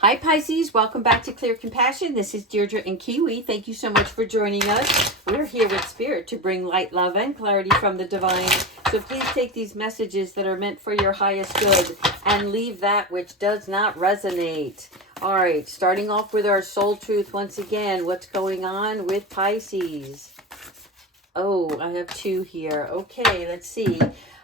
Hi Pisces, welcome back to Clear Compassion. This is Deirdre and Kiwi. Thank you so much for joining us. We're here with Spirit to bring light, love, and clarity from the divine. So please take these messages that are meant for your highest good and leave that which does not resonate. All right, starting off with our soul truth once again. What's going on with Pisces? Oh, I have two here. Okay, let's see.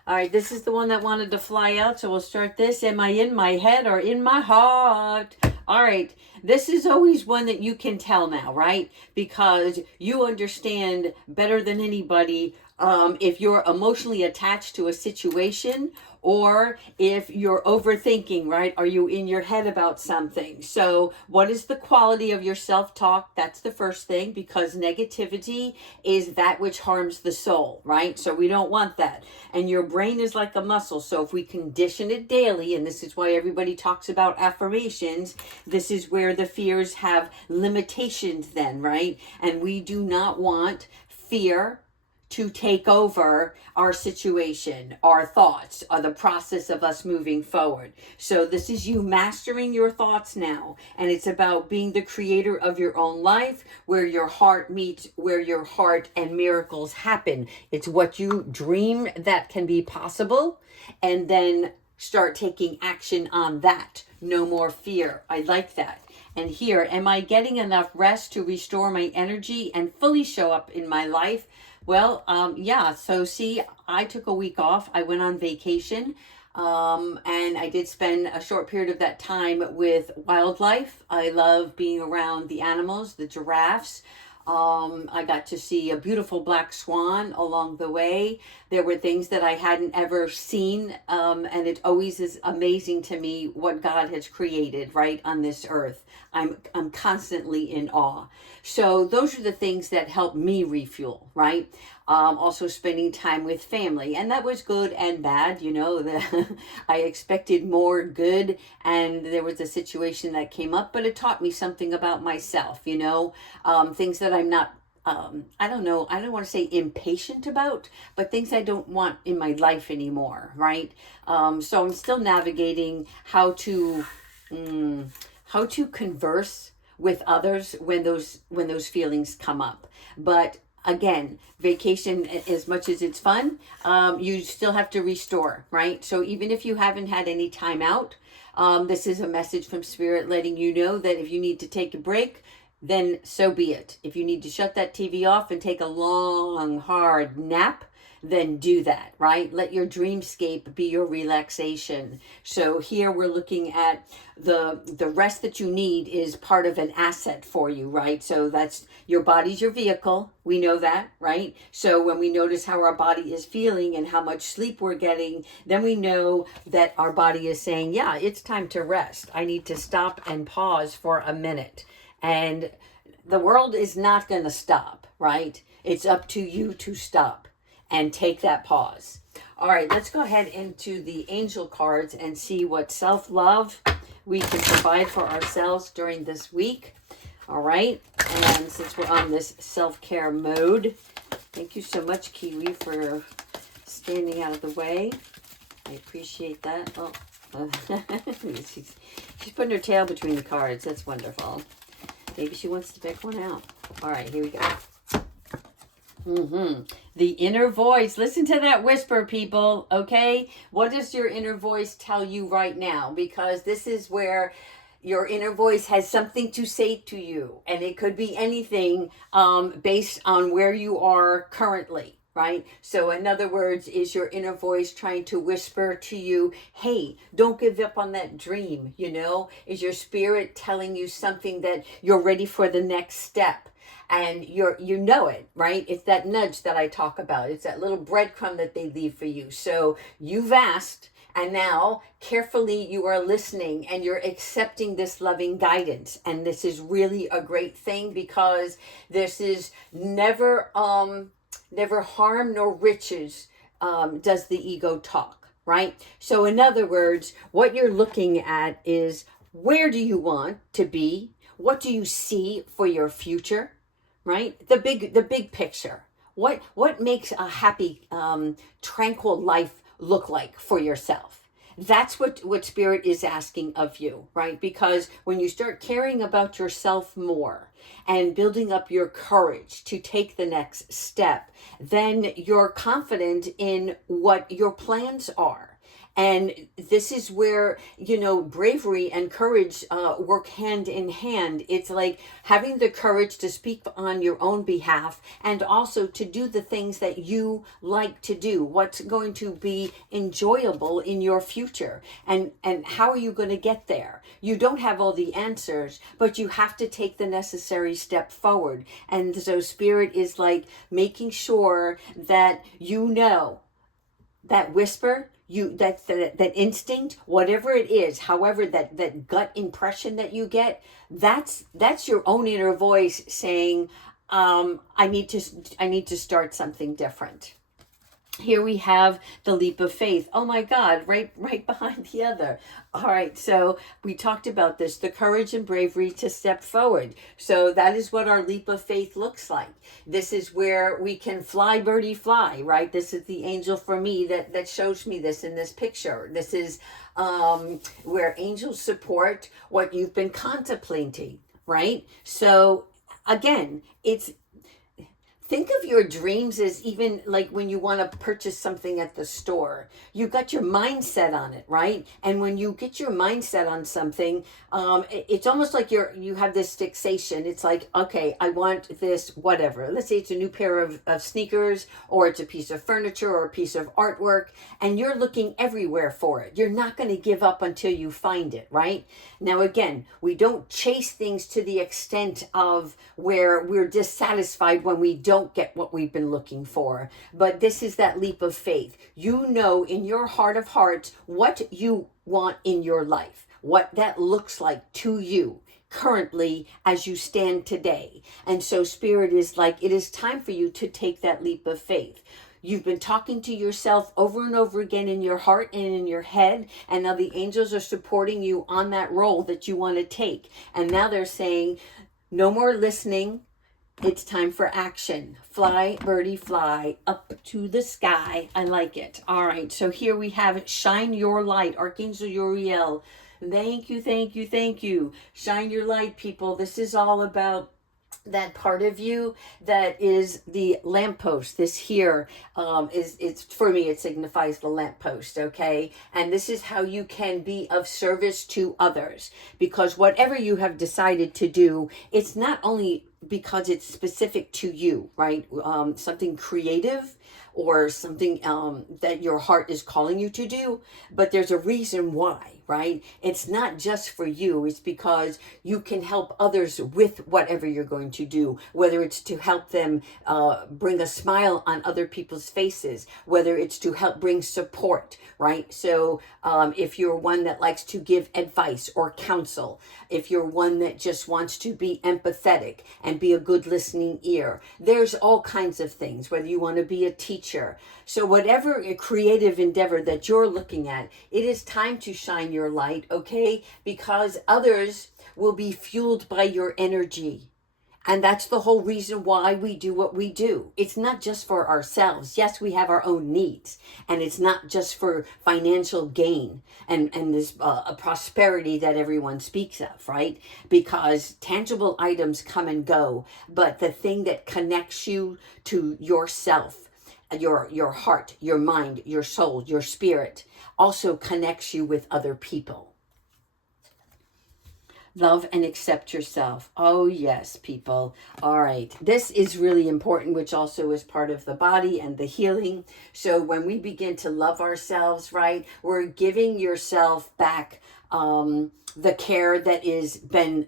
All right, this is the one that wanted to fly out, so we'll start this. Am I in my head or in my heart? All right, this is always one that you can tell now, right? Because you understand better than anybody if you're emotionally attached to a situation or if you're overthinking, right? Are you in your head about something? So what is the quality of your self-talk? That's the first thing, because negativity is that which harms the soul, right? So we don't want that. And your brain is like a muscle. So if we condition it daily, and this is why everybody talks about affirmations, this is where the fears have limitations then, right? And we do not want fear to take over our situation, our thoughts, or the process of us moving forward. So this is you mastering your thoughts now. And it's about being the creator of your own life, where your heart meets where your heart and miracles happen. It's what you dream that can be possible, and then start taking action on that. No more fear. I like that. And here, am I getting enough rest to restore my energy and fully show up in my life? Well, yeah. So see, I took a week off. I went on vacation. And I did spend a short period of that time with wildlife. I love being around the animals, the giraffes. I got to see a beautiful black swan along the way. There were things that I hadn't ever seen. And it always is amazing to me what God has created right on this earth. I'm constantly in awe. So those are the things that help me refuel, right? Also spending time with family, and that was good and bad. You know, I expected more good, and there was a situation that came up, but it taught me something about myself, you know, things that I'm not, I don't know, I don't want to say impatient about, but things I don't want in my life anymore, right? So I'm still navigating how to converse with others when those feelings come up. But again, vacation, as much as it's fun, you still have to restore, right? So even if you haven't had any time out, this is a message from Spirit letting you know that if you need to take a break, then so be it. If you need to shut that TV off and take a long, hard nap, then do that, right? Let your dreamscape be your relaxation. So here we're looking at the rest that you need is part of an asset for you, right? So that's your body's your vehicle. We know that, right? So when we notice how our body is feeling and how much sleep we're getting, then we know that our body is saying, yeah, it's time to rest. I need to stop and pause for a minute. And the world is not going to stop, right? It's up to you to stop and take that pause. All right, let's go ahead into the angel cards and see what self-love we can provide for ourselves during this week. All right, and since we're on this self-care mode, thank you so much, Kiwi, for standing out of the way. I appreciate that. Oh, she's putting her tail between the cards. That's wonderful. Maybe she wants to pick one out. All right, here we go. The inner voice. Listen to that whisper, people. Okay, what does your inner voice tell you right now? Because this is where your inner voice has something to say to you, and it could be anything based on where you are currently, right? So in other words, is your inner voice trying to whisper to you, hey, don't give up on that dream, you know? Is your spirit telling you something that you're ready for the next step? And you know it, right? It's that nudge that I talk about. It's that little breadcrumb that they leave for you. So you've asked, and now carefully you are listening and you're accepting this loving guidance. And this is really a great thing, because this is never harm nor riches does the ego talk, right? So in other words, what you're looking at is, where do you want to be? What do you see for your future? Right? The big picture. What makes a happy, tranquil life look like for yourself? That's what Spirit is asking of you, right? Because when you start caring about yourself more and building up your courage to take the next step, then you're confident in what your plans are. And this is where, bravery and courage work hand in hand. It's like having the courage to speak on your own behalf and also to do the things that you like to do, what's going to be enjoyable in your future. And how are you going to get there? You don't have all the answers, but you have to take the necessary step forward. And so Spirit is like making sure that that whisper, that instinct, whatever it is, however that gut impression that you get, that's your own inner voice saying, I need to start something different. Here we have the leap of faith. Oh my God, right behind the other. All right, so we talked about this, the courage and bravery to step forward. So that is what our leap of faith looks like. This is where we can fly, birdie, fly, right? This is the angel for me that shows me this in this picture. This is where angels support what you've been contemplating, right? So again, think of your dreams as even like when you want to purchase something at the store. You got your mindset on it, right? And when you get your mindset on something, it's almost like you have this fixation. It's like, okay, I want this, whatever. Let's say it's a new pair of sneakers, or it's a piece of furniture or a piece of artwork, and you're looking everywhere for it. You're not going to give up until you find it, right? Now, again, we don't chase things to the extent of where we're dissatisfied when we don't get what we've been looking for. But this is that leap of faith. You know in your heart of hearts what you want in your life, what that looks like to you currently as you stand today. And so Spirit is like, it is time for you to take that leap of faith. You've been talking to yourself over and over again in your heart and in your head, and now the angels are supporting you on that role that you want to take. And now they're saying, no more listening. It's time for action. Fly, birdie, fly up to the sky. I like it. All right, so here we have it. Shine your light. Archangel Uriel. Thank you, thank you, thank you. Shine your light, people. This is all about that part of you that is the lamppost. This here it's for me, it signifies the lamppost, okay? And this is how you can be of service to others, because whatever you have decided to do, it's not only because it's specific to you, right? Something creative or something that your heart is calling you to do, but there's a reason why, right? It's not just for you. It's because you can help others with whatever you're going to do, whether it's to help them bring a smile on other people's faces, whether it's to help bring support, right? So if you're one that likes to give advice or counsel, if you're one that just wants to be empathetic and be a good listening ear, there's all kinds of things, whether you want to be a teacher. So whatever creative endeavor that you're looking at, it is time to shine your light, okay? Because others will be fueled by your energy. And that's the whole reason why we do what we do. It's not just for ourselves. Yes, we have our own needs. And it's not just for financial gain and this prosperity that everyone speaks of, right? Because tangible items come and go. But the thing that connects you to yourself, your heart, your mind, your soul, your spirit, also connects you with other people. Love and accept yourself. Oh, yes, people. All right. This is really important, which also is part of the body and the healing. So when we begin to love ourselves, right, we're giving yourself back the care that is been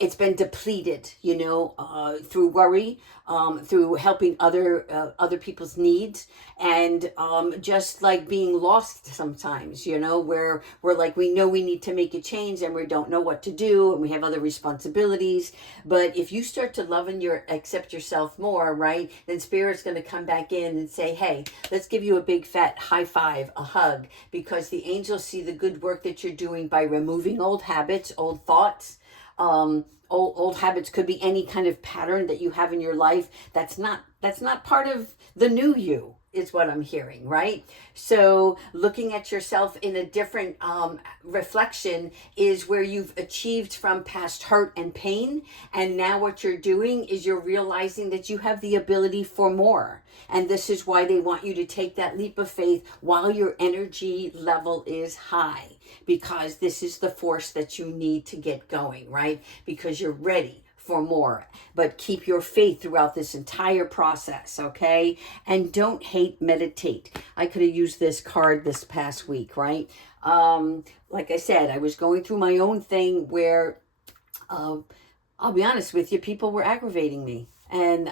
it's been depleted, through worry, through helping other people's needs, and just like being lost sometimes, where we're like, we know we need to make a change and we don't know what to do, and we have other responsibilities. But if you start to love and accept yourself more, right, then Spirit's going to come back in and say, hey, let's give you a big fat high five, a hug, because the angels see the good work that you're doing by removing old habits, old thoughts. Old habits could be any kind of pattern that you have in your life that's not part of the new you, is what I'm hearing, right? So looking at yourself in a different reflection is where you've achieved from past hurt and pain. And now what you're doing is you're realizing that you have the ability for more. And this is why they want you to take that leap of faith while your energy level is high, because this is the force that you need to get going, right? Because you're ready for more. But keep your faith throughout this entire process, okay? And don't hate, meditate. I could have used this card this past week, right? Like I said, I was going through my own thing where, I'll be honest with you, people were aggravating me. And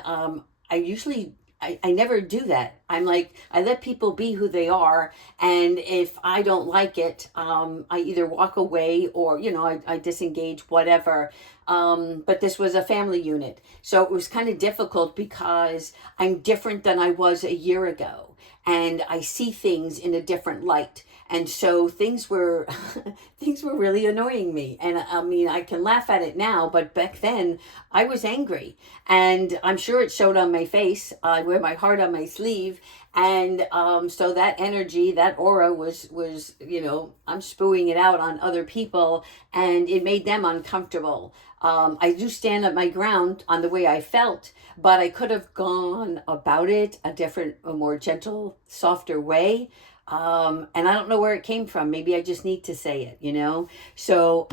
I never do that. I'm like, I let people be who they are. And if I don't like it, I either walk away or, I disengage, whatever. But this was a family unit. So it was kind of difficult because I'm different than I was a year ago. And I see things in a different light. And so things were things were really annoying me. And I mean, I can laugh at it now, but back then I was angry. And I'm sure it showed on my face. I wear my heart on my sleeve. And so that energy, that aura was, I'm spewing it out on other people, and it made them uncomfortable. I do stand at my ground on the way I felt, but I could have gone about it a more gentle, softer way. And I don't know where it came from. Maybe I just need to say it. So,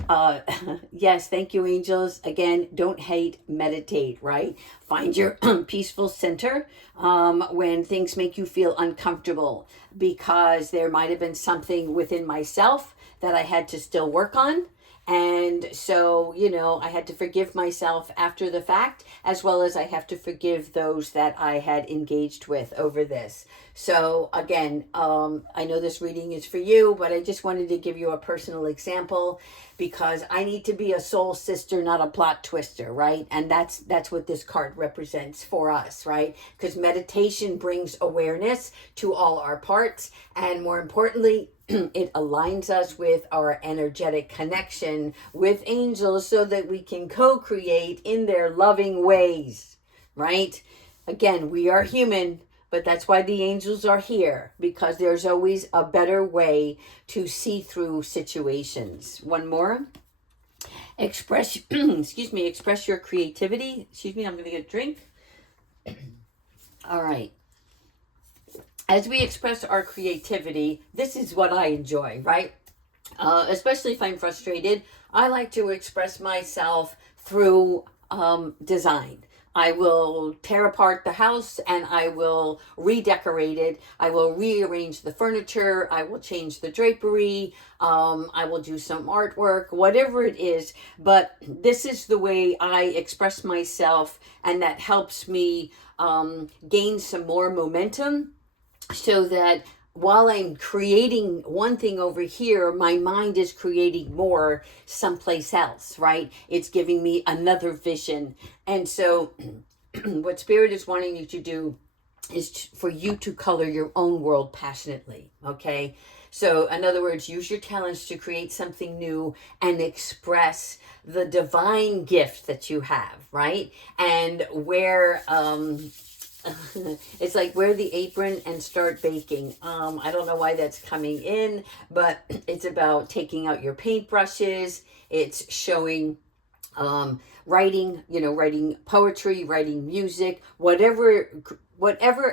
yes, thank you, angels. Again, don't hate, meditate, right? Find your peaceful center, when things make you feel uncomfortable, because there might have been something within myself that I had to still work on. And so, I had to forgive myself after the fact, as well as I have to forgive those that I had engaged with over this. So again, I know this reading is for you, but I just wanted to give you a personal example, because I need to be a soul sister, not a plot twister, right? And that's what this card represents for us, right? Because meditation brings awareness to all our parts, and more importantly, it aligns us with our energetic connection with angels so that we can co-create in their loving ways, right? Again, we are human, but that's why the angels are here, because there's always a better way to see through situations. One more. Express, express your creativity. Excuse me, I'm going to get a drink. All right. As we express our creativity, this is what I enjoy, right? Especially if I'm frustrated, I like to express myself through design. I will tear apart the house and I will redecorate it. I will rearrange the furniture. I will change the drapery. I will do some artwork, whatever it is. But this is the way I express myself, and that helps me gain some more momentum, so that while I'm creating one thing over here, my mind is creating more someplace else, right? It's giving me another vision. And so what Spirit is wanting you to do is for you to color your own world passionately, okay? So in other words, use your talents to create something new and express the divine gift that you have, right? And where it's like wear the apron and start baking. I don't know why that's coming in, but it's about taking out your paintbrushes. It's showing writing, writing poetry, writing music, whatever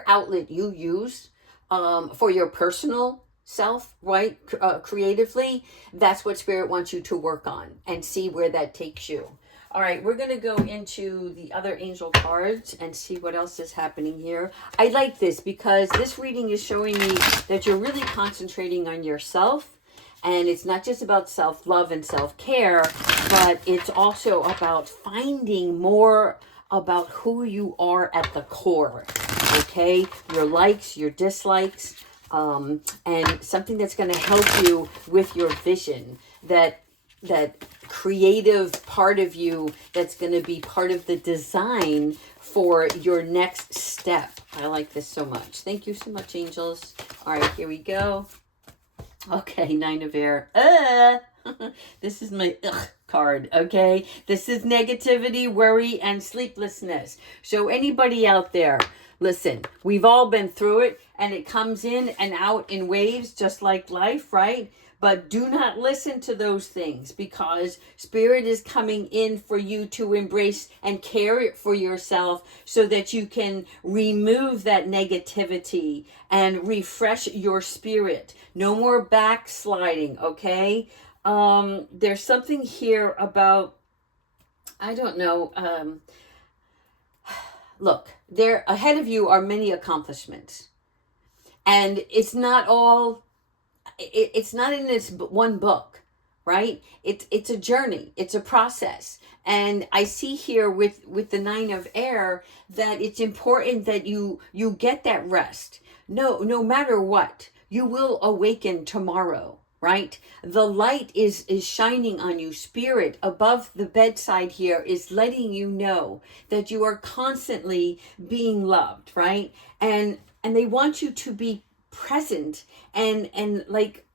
outlet you use for your personal self, right? Creatively, that's what Spirit wants you to work on, and see where that takes you. All right, we're going to go into the other angel cards and see what else is happening here. I like this because this reading is showing me that you're really concentrating on yourself. And it's not just about self-love and self-care, but it's also about finding more about who you are at the core. Okay? Your likes, your dislikes, and something that's going to help you with your vision. That creative part of you that's going to be part of the design for your next step. I like this so much. Thank you so much, angels. All right, here we go. Okay, Nine of Air. This is my card, okay? This is negativity, worry, and sleeplessness. So anybody out there, listen, we've all been through it, and it comes in and out in waves, just like life, right? But do not listen to those things, because Spirit is coming in for you to embrace and care it for yourself, so that you can remove that negativity and refresh your spirit. No more backsliding, okay? There's something here about, I don't know, look, there ahead of you are many accomplishments. And it's not all, it's not in this one book, right? It's a journey, it's a process. And I see here with the Nine of Air that it's important that you get that rest. No matter what, you will awaken tomorrow, right? The light is shining on you. Spirit above the bedside here is letting you know that you are constantly being loved, right? And they want you to be present and like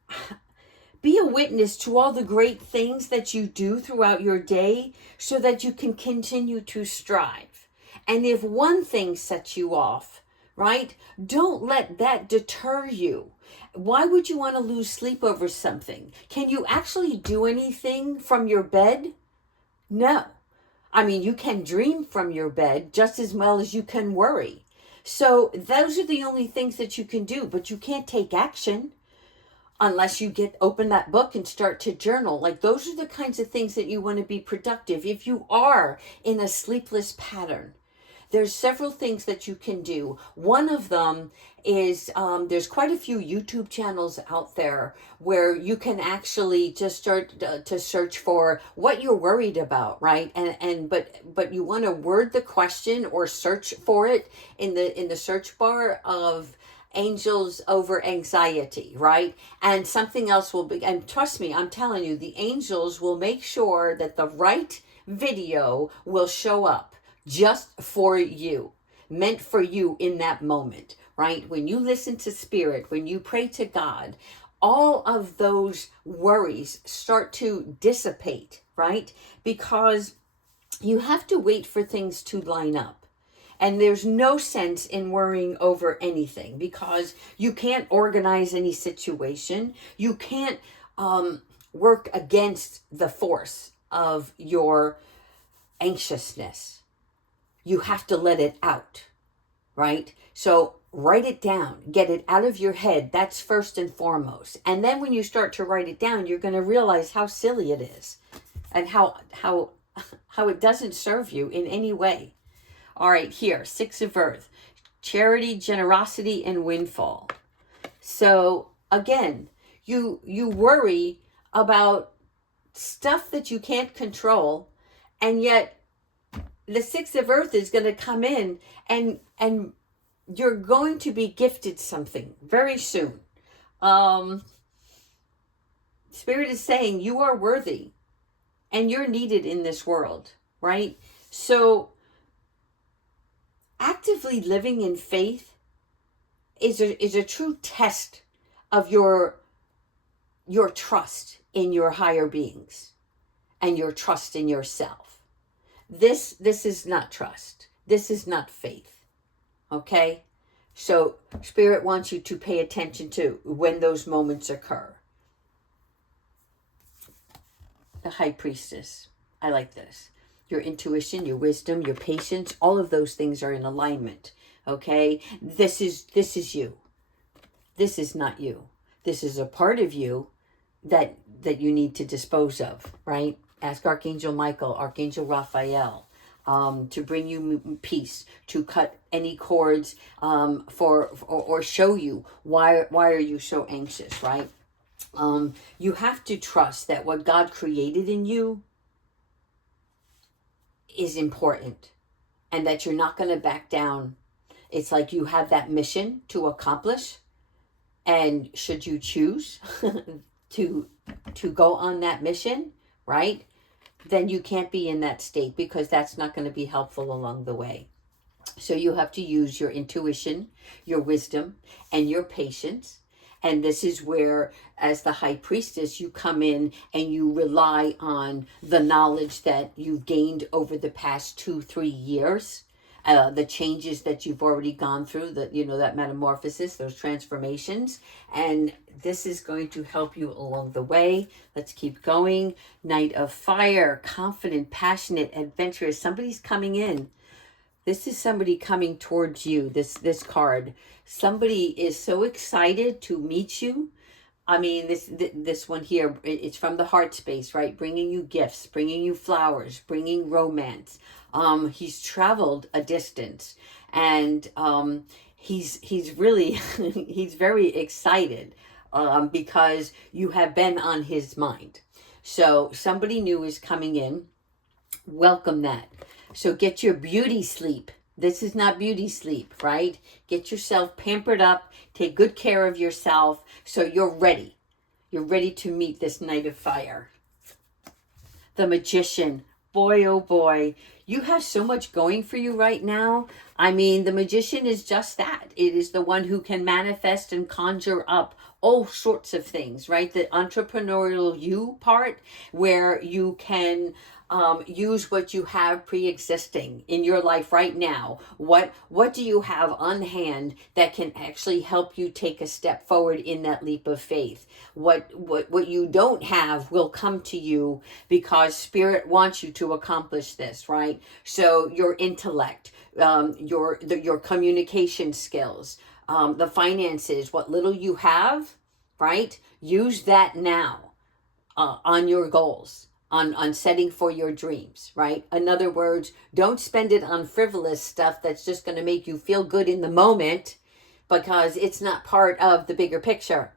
be a witness to all the great things that you do throughout your day, so that you can continue to strive. And if one thing sets you off, right, don't let that deter you. Why would you want to lose sleep over something? Can you actually do anything from your bed? No. I mean, you can dream from your bed just as well as you can worry. So those are the only things that you can do, but you can't take action unless you open that book and start to journal. Like, those are the kinds of things that you want to be productive. If you are in a sleepless pattern, there's several things that you can do. One of them is there's quite a few YouTube channels out there where you can actually just start to search for what you're worried about, right? But you want to word the question or search for it in the search bar of angels over anxiety, right? And something else will be, and trust me, I'm telling you, the angels will make sure that the right video will show up just for you, meant for you in that moment, right? When you listen to Spirit, when you pray to God, all of those worries start to dissipate, right? Because you have to wait for things to line up. And there's no sense in worrying over anything, because you can't organize any situation. You can't work against the force of your anxiousness. You have to let it out, right? So write it down, get it out of your head. That's first and foremost. And then when you start to write it down, you're going to realize how silly it is and how it doesn't serve you in any way. All right, here, Six of Earth, charity, generosity, and windfall. So again, you worry about stuff that you can't control, and yet the Six of Earth is going to come in, and you're going to be gifted something very soon. Spirit is saying you are worthy and you're needed in this world, right? So actively living in faith is a true test of your trust in your higher beings and your trust in yourself. This is not trust. This is not faith. Okay? So Spirit wants you to pay attention to when those moments occur. The High Priestess. I like this. Your intuition, your wisdom, your patience, all of those things are in alignment. Okay? This is you. This is not you. This is a part of you that you need to dispose of, right? Ask Archangel Michael, Archangel Raphael, to bring you peace, to cut any cords, or show you why are you so anxious, right? You have to trust that what God created in you is important, and that you're not going to back down. It's like you have that mission to accomplish, and should you choose to go on that mission, right, then you can't be in that state, because that's not going to be helpful along the way. So you have to use your intuition, your wisdom, and your patience. And this is where, as the High Priestess, you come in and you rely on the knowledge that you've gained over the past 2-3 years. the changes that you've already gone through, that metamorphosis, those transformations. And this is going to help you along the way. Let's keep going. Knight of Fire, confident, passionate, adventurous. Somebody's coming in. This is somebody coming towards you, this card. Somebody is so excited to meet you. I mean, this one here, it's from the heart space, right? Bringing you gifts, bringing you flowers, bringing romance. He's traveled a distance, and he's really he's very excited because you have been on his mind. So somebody new is coming in. Welcome that. So get your beauty sleep. This is not beauty sleep, right? Get yourself pampered up. Take good care of yourself so you're ready. You're ready to meet this Knight of Fire. The Magician. Boy, oh boy. You have so much going for you right now. I mean, the Magician is just that. It is the one who can manifest and conjure up all sorts of things, right? The entrepreneurial you part, where you can use what you have pre-existing in your life right now. What do you have on hand that can actually help you take a step forward in that leap of faith? What you don't have will come to you because Spirit wants you to accomplish this, right? So your intellect, your communication skills, the finances, what little you have, right? Use that now on your goals. On setting for your dreams, right? In other words, don't spend it on frivolous stuff that's just going to make you feel good in the moment because it's not part of the bigger picture,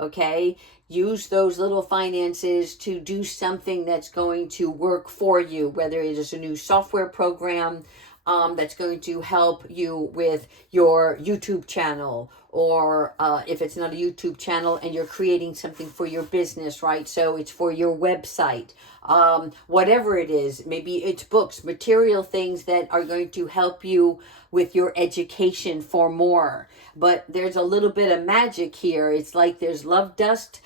okay? Use those little finances to do something that's going to work for you, whether it is a new software program that's going to help you with your YouTube channel, or if it's not a YouTube channel and you're creating something for your business, right? So it's for your website, whatever it is. Maybe it's books, material things that are going to help you with your education for more. But there's a little bit of magic here. It's like there's love dust.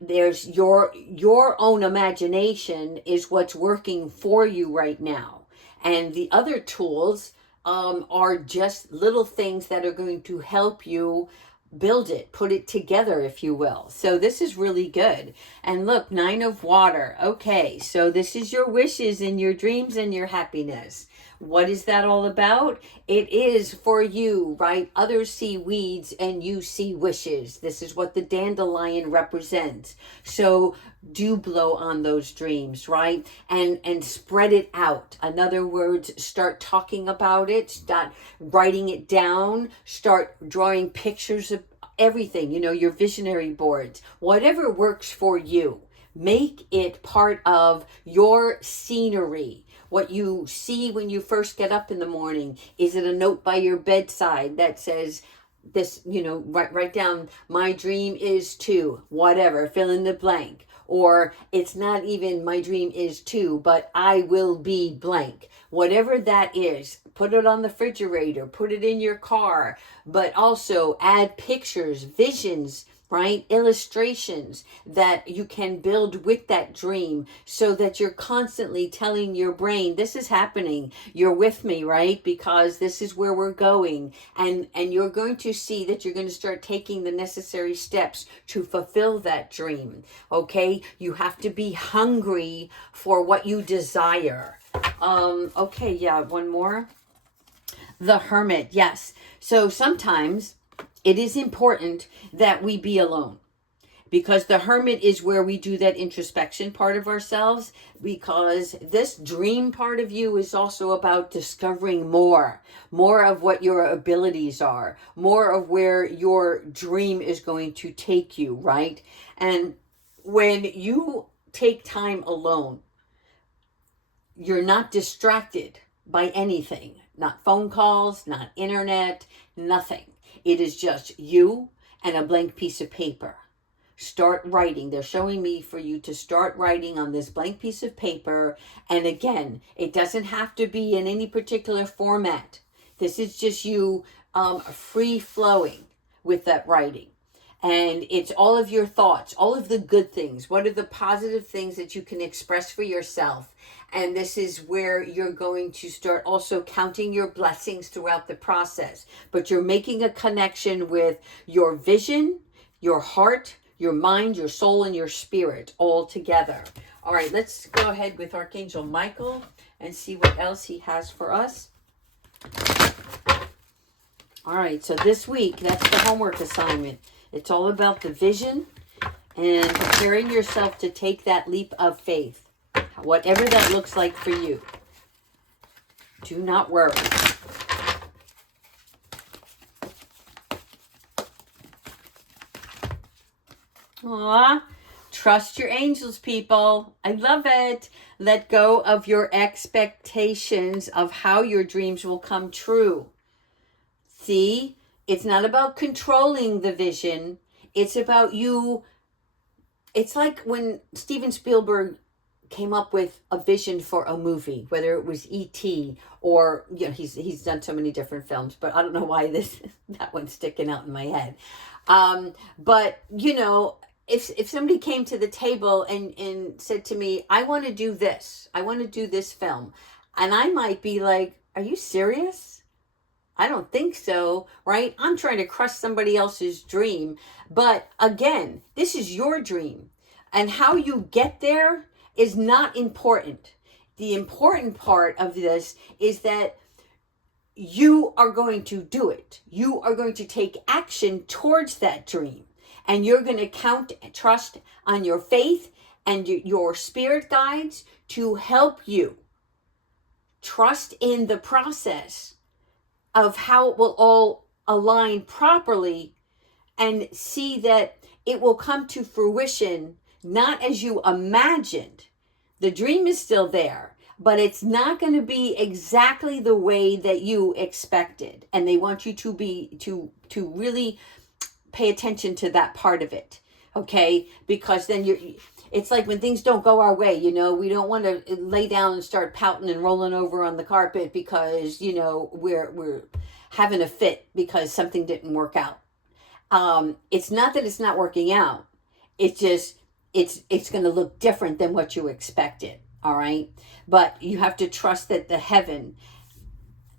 There's your own imagination is what's working for you right now. And the other tools are just little things that are going to help you build it, put it together, if you will. So this is really good. And look, 9 of Water. Okay, so this is your wishes and your dreams and your happiness. What is that all about? It is for you, right? Others see weeds and you see wishes. This is what the dandelion represents. So do blow on those dreams, right? And spread it out. In other words, start talking about it, start writing it down, start drawing pictures of everything, your visionary boards, whatever works for you. Make it part of your scenery. What you see when you first get up in the morning. Is it a note by your bedside that says this, write down, my dream is to, whatever, fill in the blank. Or it's not even my dream is to, but I will be blank. Whatever that is, put it on the refrigerator, put it in your car, but also add pictures, visions, right? Illustrations that you can build with that dream so that you're constantly telling your brain, this is happening. You're with me, right? Because this is where we're going. And you're going to see that you're going to start taking the necessary steps to fulfill that dream. Okay? You have to be hungry for what you desire. Okay, yeah, one more. The Hermit, yes. So sometimes it is important that we be alone, because the Hermit is where we do that introspection part of ourselves, because this dream part of you is also about discovering more of what your abilities are, more of where your dream is going to take you, right? And when you take time alone, you're not distracted by anything, not phone calls, not internet, nothing. It is just you and a blank piece of paper. Start writing. They're showing me for you to start writing on this blank piece of paper. And again, it doesn't have to be in any particular format. This is just you free flowing with that writing. And it's all of your thoughts, all of the good things. What are the positive things that you can express for yourself? And this is where you're going to start also counting your blessings throughout the process. But you're making a connection with your vision, your heart, your mind, your soul, and your spirit all together. All right, let's go ahead with Archangel Michael and see what else he has for us. All right, so this week, that's the homework assignment. It's all about the vision and preparing yourself to take that leap of faith, whatever that looks like for you. Do not worry. Aw, trust your angels, people. I love it. Let go of your expectations of how your dreams will come true. See, it's not about controlling the vision. It's about you. It's like when Steven Spielberg came up with a vision for a movie, whether it was E.T. or, he's done so many different films, but I don't know why that one's sticking out in my head. But, if somebody came to the table and said to me, I want to do this film, and I might be like, are you serious? I don't think so, right? I'm trying to crush somebody else's dream. But again, this is your dream. And how you get there is not important. The important part of this is that you are going to do it. You are going to take action towards that dream. And you're going to trust on your faith and your spirit guides to help you. Trust in the process of how it will all align properly, and see that it will come to fruition not as you imagined. The dream is still there, but it's not going to be exactly the way that you expected. And they want you to really pay attention to that part of it, okay? Because then it's like when things don't go our way, we don't want to lay down and start pouting and rolling over on the carpet because, we're having a fit because something didn't work out. It's not that it's not working out. It's just, it's going to look different than what you expected. All right. But you have to trust that the heaven,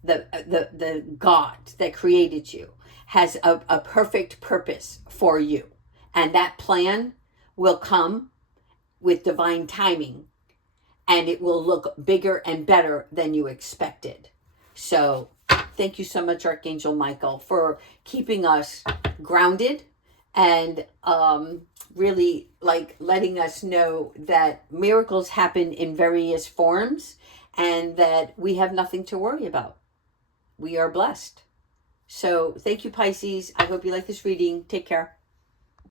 the God that created you has a perfect purpose for you. And that plan will come with divine timing, and it will look bigger and better than you expected. So thank you so much, Archangel Michael, for keeping us grounded and really letting us know that miracles happen in various forms and that we have nothing to worry about. We are blessed. So thank you, Pisces. I hope you like this reading. Take care.